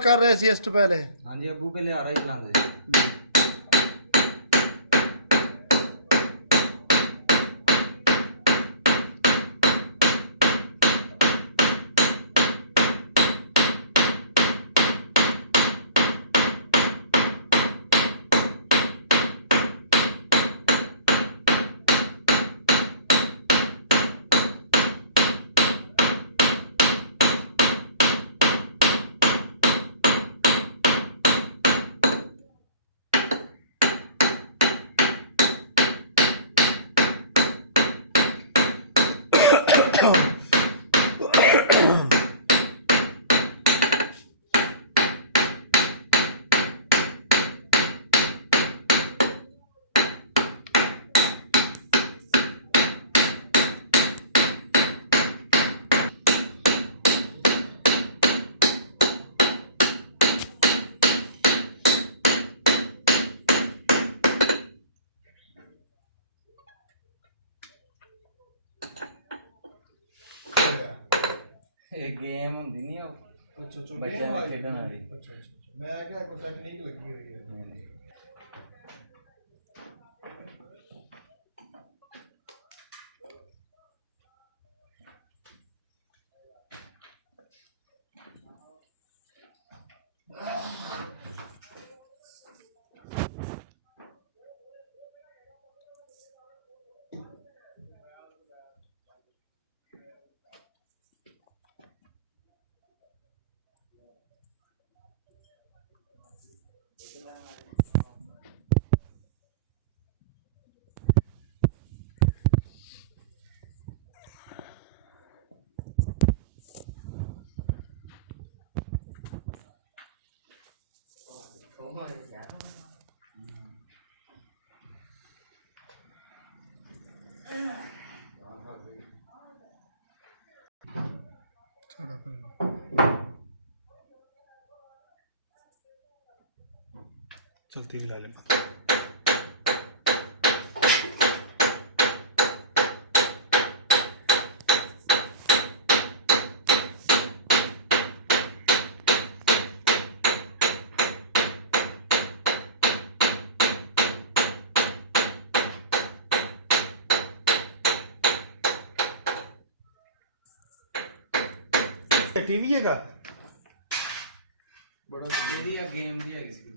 काल कर रहे सी इस तो पहले। हाँ जी अबू पहले आ रहा ही चलांदा जी। गेम होंदी नहीं बच्चों में खेडन वाली। मैं क्या कोई टेक्निक लगी हुई है। चलती ही ला लेना। टीवी है का बड़ा गेम भी है किसी